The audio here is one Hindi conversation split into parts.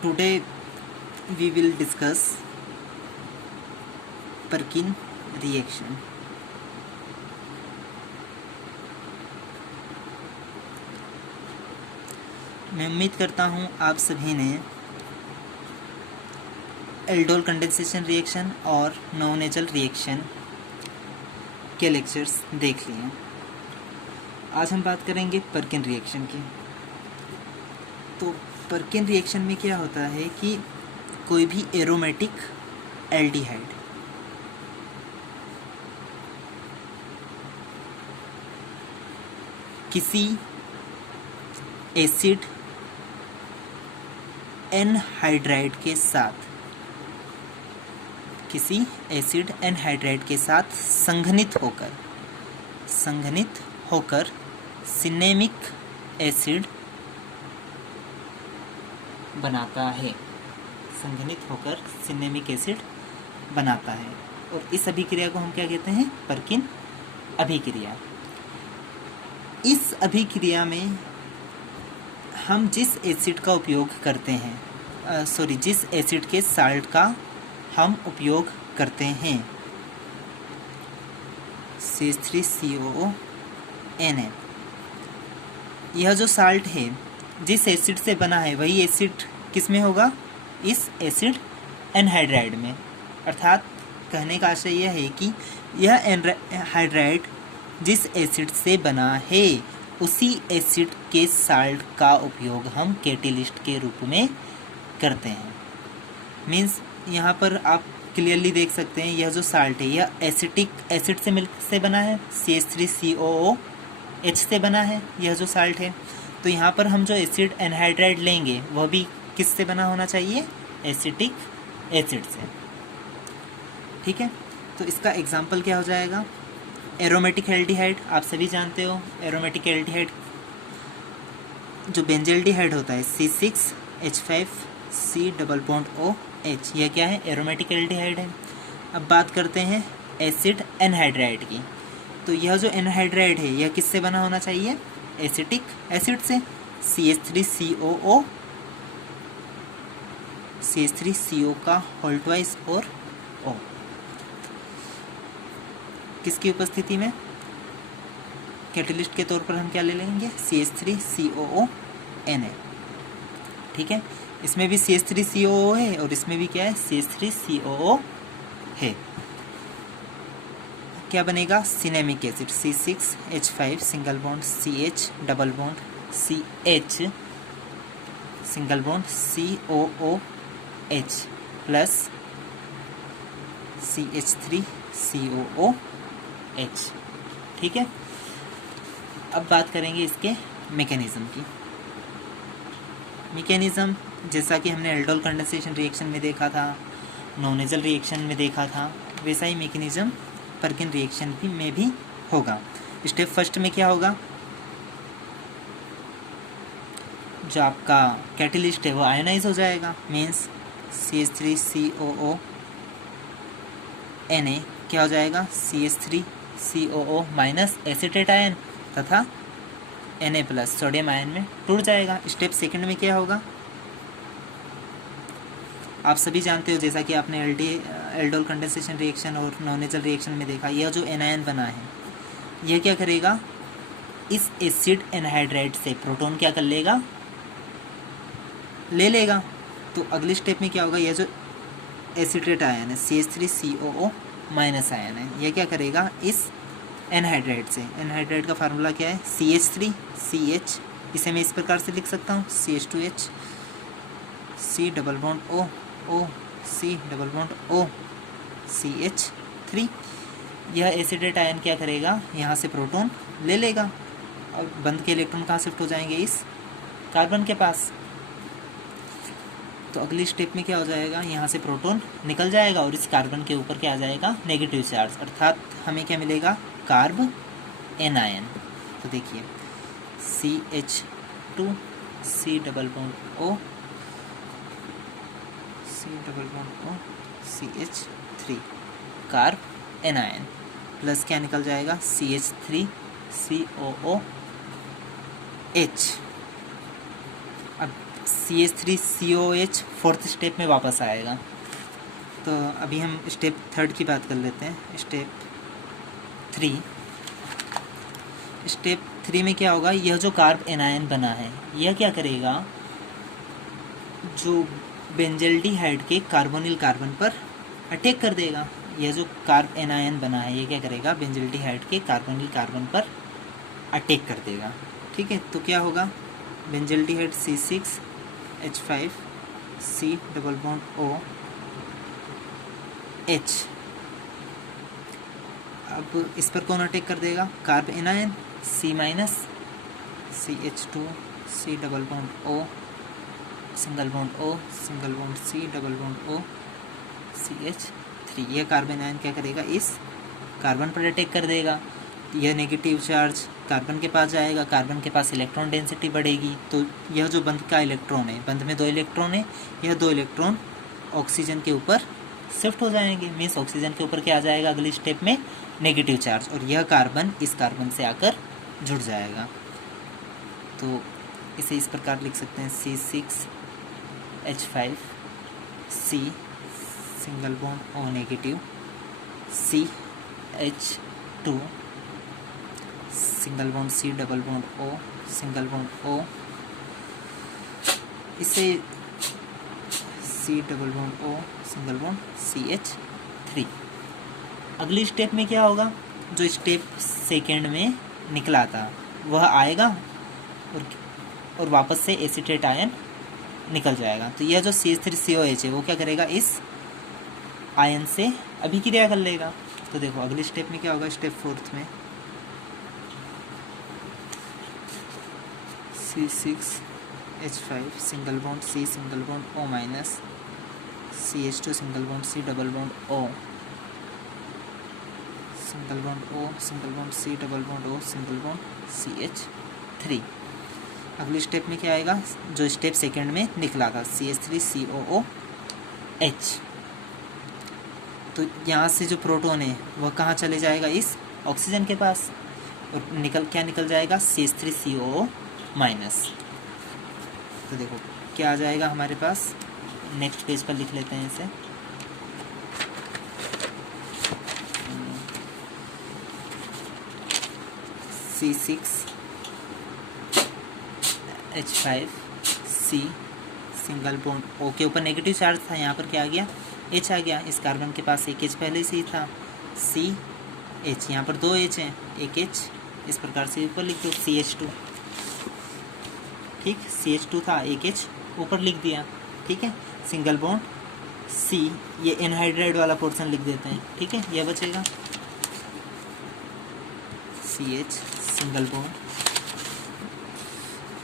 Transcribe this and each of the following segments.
Today we will discuss Perkin reaction. मैं उम्मीद करता हूँ आप सभी ने एल्डोल कंडेंसेशन रिएक्शन और नॉनेचल रिएक्शन के लेक्चर्स देख लिए। आज हम बात करेंगे पर्किन रिएक्शन की। तो पर्किन रिएक्शन में क्या होता है कि कोई भी एरोमेटिक एल्डिहाइड किसी एसिड एनहाइड्राइड के साथ संघनित होकर सिनेमिक एसिड बनाता है और इस अभिक्रिया को हम क्या कहते हैं? पर्किन अभिक्रिया। इस अभिक्रिया में हम जिस एसिड का उपयोग करते हैं जिस एसिड के साल्ट का हम उपयोग करते हैं CH3COO Na, यह जो साल्ट है जिस एसिड से बना है वही एसिड किस में होगा? इस एसिड एनहाइड्राइड में। अर्थात कहने का आशय यह है कि यह एनहाइड्राइड जिस एसिड से बना है उसी एसिड के साल्ट का उपयोग हम कैटेलिस्ट के रूप में करते हैं। मीन्स यहाँ पर आप क्लियरली देख सकते हैं यह जो साल्ट है यह एसिटिक एसिड से बना है, CH3COOH से बना है यह जो साल्ट है। तो यहाँ पर हम जो एसिड एनहाइड्राइड लेंगे वह भी किस से बना होना चाहिए? एसिटिक एसिड से। ठीक है, तो इसका एग्जाम्पल क्या हो जाएगा? Aromatic aldehyde. आप सभी जानते हो एरोमेटिक एल्डिहाइड जो बेंजल्डिहाइड होता है C6H5C डबल बॉन्ड OH, यह क्या है? एरोमेटिक एल्डिहाइड है। अब बात करते हैं एसिड एनहाइड्राइड की। तो यह जो एनहाइड्राइड है यह किससे बना होना चाहिए? एसिटिक एसिड से, CH3CO का होल ट्वाइस और O। किसकी उपस्थिति में? कैटेलिस्ट के तौर पर हम क्या ले लेंगे? CH3COO Na। ठीक है, इसमें भी CH3COO है और इसमें भी क्या है? CH3COO है। क्या बनेगा? Cinnamic acid C6H5 single bond CH double bond CH single bond COOH plus CH3COOH। ठीक है, अब बात करेंगे इसके मैकेनिज्म की। मैकेनिज्म जैसा कि हमने एल्डोल कंडेंसेशन रिएक्शन में देखा था, नॉनेजल रिएक्शन में देखा था, वैसा ही मैकेनिज्म पर्किन रिएक्शन में भी होगा। स्टेप फर्स्ट में क्या होगा? जो आपका कैटेलिस्ट है वो आयोनाइज हो जाएगा। मीन्स CH3COO Na क्या हो जाएगा? CH3COO माइनस एसिटेट आयन तथा Na प्लस सोडियम आयन में टूट जाएगा। स्टेप सेकंड में क्या होगा? आप सभी जानते हो जैसा कि आपने एल्डोल कंडेंसेशन रिएक्शन और नॉनेजल रिएक्शन में देखा, यह जो एनायन बना है यह क्या करेगा? इस एसिड एनहाइड्राइड से प्रोटॉन क्या कर लेगा? ले लेगा। तो अगले स्टेप में क्या होगा? यह जो एसिटेट आयन है CH3COO माइनस आयन है यह क्या करेगा? इस एनहाइड्राइड से, एनहाइड्राइड का फार्मूला क्या है? CH3CH, इसे मैं इस प्रकार से लिख सकता हूँ CH2H C double bond O C double bond O CH3। यह एसिडेट आयन क्या करेगा? यहाँ से प्रोटॉन ले लेगा और बंद के इलेक्ट्रॉन कहाँ शिफ्ट हो जाएंगे? इस कार्बन के पास। तो अगली स्टेप में क्या हो जाएगा? यहाँ से प्रोटॉन निकल जाएगा और इस कार्बन के ऊपर क्या आ जाएगा? Negative charge. अर्थात हमें क्या मिलेगा? Carb anion. तो देखिए CH2 C double bond O CH3 carb anion plus क्या निकल जाएगा? CH3COOH। अब CH3COH फोर्थ स्टेप में वापस आएगा। तो अभी हम स्टेप थर्ड की बात कर लेते हैं। स्टेप थ्री में क्या होगा, यह जो कार्ब एनायन बना है यह क्या करेगा, जो बेंजल्डिहाइड के कार्बोनिल कार्बन पर अटैक कर देगा। यह जो कार्ब एनायन बना है ये क्या करेगा, बेंजल्डिहाइड के कार्बोनिल कार्बन पर अटैक कर देगा। ठीक है, तो क्या होगा, benzaldehyde C6H5C double bond OH। अब इस पर कौन अटैक कर देगा, carb anion C minus CH2C double bond O single bond O single bond C double bond O CH3। यह कार्बन आयन क्या करेगा, इस कार्बन पर अटैक कर देगा। यह नेगेटिव चार्ज कार्बन के पास जाएगा, कार्बन के पास इलेक्ट्रॉन डेंसिटी बढ़ेगी। तो यह जो बंध का इलेक्ट्रॉन है, बंध में 2 इलेक्ट्रॉन है, यह 2 इलेक्ट्रॉन ऑक्सीजन के ऊपर शिफ्ट हो जाएंगे। मीन्स ऑक्सीजन के ऊपर क्या आ जाएगा अगली स्टेप में, नेगेटिव चार्ज, और यह कार्बन इस कार्बन से आकर जुड़ जाएगा। तो इसे इस प्रकार लिख सकते हैं, C6H5C single bond O negative, CH2 single bond C double bond O single bond O, इसे C double bond O single bond CH3। अगली स्टेप में क्या होगा, जो स्टेप सेकेंड में निकला था वह आएगा और वापस से एसीटेट आयन निकल जाएगा। तो यह जो CH3COH है वो क्या करेगा, इस आयन से अभिक्रिया कर लेगा। तो देखो अगली स्टेप में क्या होगा, स्टेप फोर्थ में C6H5 single bond C single bond O minus CH2 single bond C double bond O single bond O single bond C double bond O single bond CH3। अगली स्टेप में क्या आएगा, जो स्टेप सेकंड में निकला था CH3COOH। तो यहाँ से जो प्रोटॉन है वह कहाँ चले जाएगा, इस ऑक्सीजन के पास, और क्या निकल जाएगा, CH3COO माइनस। तो देखो क्या आ जाएगा हमारे पास, नेक्स्ट पेज पर लिख लेते हैं इसे। C6H5C सिंगल बॉन्ड O के ऊपर नेगेटिव चार्ज था, यहाँ पर क्या आ गया, H आ गया। इस कार्बन के पास एक H पहले से ही था, CH, यहाँ पर 2 H हैं, एक H इस प्रकार से ऊपर लिख दो, CH2। ठीक, CH2 था, एक H ऊपर लिख दिया। ठीक है, सिंगल बॉन्ड C, ये एनहाइड्राइड वाला पोर्शन लिख देते हैं। ठीक है, यह बचेगा CH सिंगल बॉन्ड,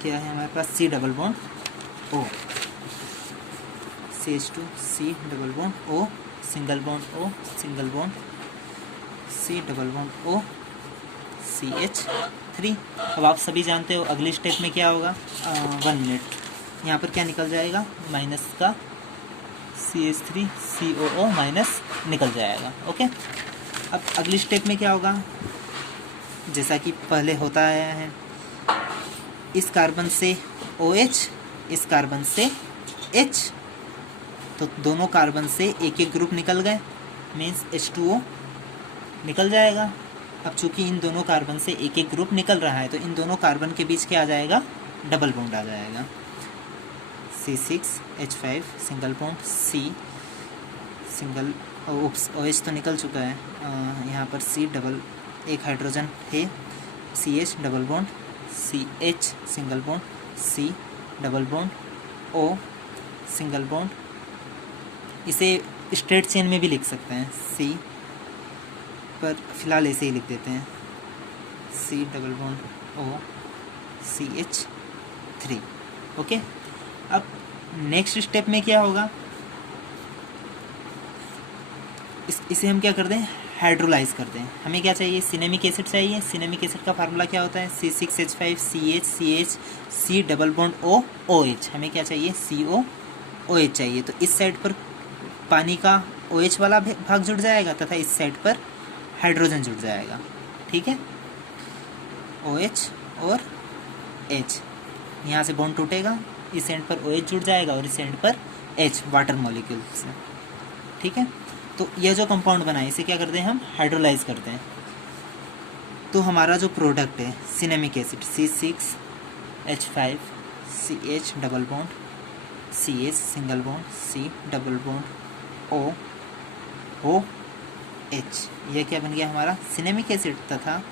क्या है हमारे पास, C double bond O, CH2 C double bond O single bond O single bond C double bond O CH3। अब आप सभी जानते हो अगली स्टेप में क्या होगा, 1 मिनट, यहाँ पर क्या निकल जाएगा, माइनस का CH3COO माइनस निकल जाएगा। ओके, अब अगली स्टेप में क्या होगा, जैसा कि पहले होता आया है, इस कार्बन से OH, इस कार्बन से H, तो दोनों कार्बन से एक एक ग्रुप निकल गए, मीन्स H2O निकल जाएगा। अब चूंकि इन दोनों कार्बन से एक एक ग्रुप निकल रहा है तो इन दोनों कार्बन के बीच क्या आ जाएगा, डबल बॉन्ड आ जाएगा। C6H5 single bond C single OH तो निकल चुका है, यहाँ पर C डबल, एक हाइड्रोजन है, CH double bond CH single bond C double bond O single bond. इसे स्ट्रेट चेन में भी लिख सकते हैं, C पर फिलहाल ऐसे ही लिख देते हैं, C double bond O CH3। Okay, अब नेक्स्ट स्टेप में क्या होगा, इसे हम क्या कर दें, हाइड्रोलाइज कर दें। हमें क्या चाहिए, सिनेमिक एसिड चाहिए। सिनेमिक एसिड का फार्मूला क्या होता है, C6H5CH C double bond O OH। हमें क्या चाहिए, COOH चाहिए। तो इस साइड पर पानी का OH वाला भाग जुड़ जाएगा तथा इस साइड पर हाइड्रोजन जुड़ जाएगा। ठीक है, OH और H, यहाँ से बॉन्ड टूटेगा इस एंड पर OH जुड़ जाएगा और इस एंड पर H वाटर मॉलिक्यूल से, ठीक है। तो यह जो कंपाउंड बना है इसे क्या करते हैं हम, हाइड्रोलाइज करते हैं। तो हमारा जो प्रोडक्ट है cinnamic acid C6H5CH double bond CH single bond C double bond OH, यह क्या बन गया हमारा सिनेमिक एसिड, तथा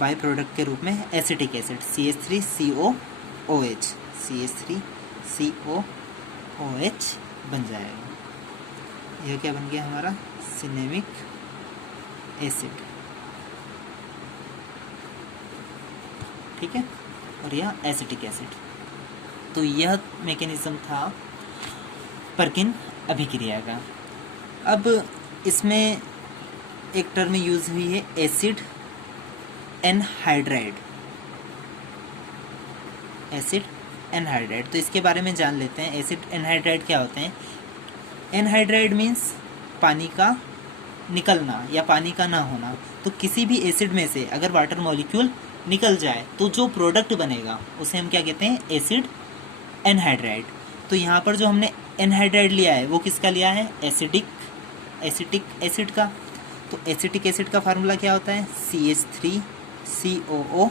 बाय प्रोडक्ट के रूप में एसिटिक एसिड CH3COOH CH3COOH बन जाएगा। यह क्या बन गया हमारा सिनेमिक एसिड, ठीक है, और यह एसिटिक एसिड। तो यह मैकेनिज्म था पर्किन अभिक्रिया का। अब इसमें एक टर्म यूज हुई है एसिड एनहाइड्राइड, एसिड एनहाइड्राइड। तो इसके बारे में जान लेते हैं। एसिड एनहाइड्राइड क्या होते हैं। एनहाइड्राइड मीन्स पानी का निकलना या पानी का ना होना। तो किसी भी एसिड में से अगर वाटर मॉलिक्यूल निकल जाए तो जो प्रोडक्ट बनेगा उसे हम क्या कहते हैं, एसिड एनहाइड्राइड। तो यहाँ पर जो हमने एनहाइड्राइड लिया है वो किसका लिया है, एसिटिक एसिड का। तो एसिटिक एसिड का फार्मूला क्या होता है, CH3COOH।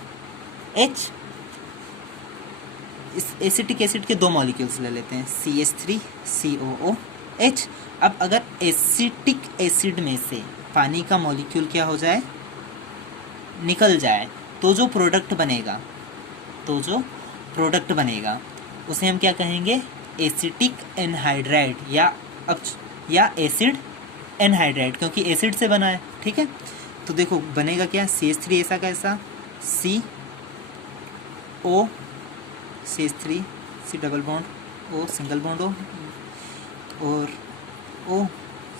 इस एसिटिक एसिड के दो मॉलिक्यूल्स ले लेते हैं, CH3COOH। अब अगर एसिटिक एसिड में से पानी का मॉलिक्यूल क्या हो जाए, निकल जाए, तो जो प्रोडक्ट बनेगा उसे हम क्या कहेंगे, एसिटिक एनहाइड्राइड या एसिड एनहाइड्राइड, क्योंकि एसिड से बना है, ठीक है। तो देखो बनेगा क्या, CH3 ऐसा कैसा, CH3 C double bond O single bond O और O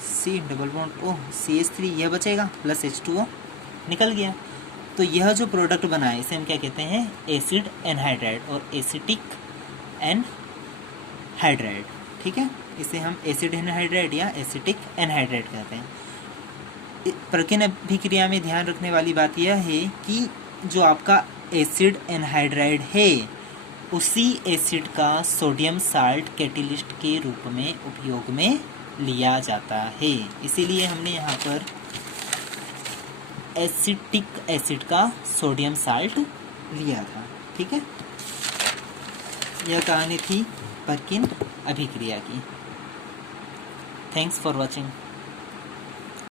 C double bond O CH3, यह बचेगा प्लस H2O निकल गया। तो यह जो प्रोडक्ट बना है इसे हम क्या कहते हैं, एसिड एनहाइड्राइड और एसिटिक एनहाइड्राइड, ठीक है। इसे हम एसिड एनहाइड्राइड या एसिटिक एनहाइड्राइड कहते हैं। पर्किन अभिक्रिया में ध्यान रखने वाली बात यह है कि जो आपका एसिड एनहाइड्राइड है उसी एसिड का सोडियम साल्ट कैटेलिस्ट के रूप में उपयोग में लिया जाता है। इसीलिए हमने यहाँ पर एसिटिक एसिड का सोडियम साल्ट लिया था, ठीक है। यह कहानी थी पर्किन अभिक्रिया की। Thanks for watching.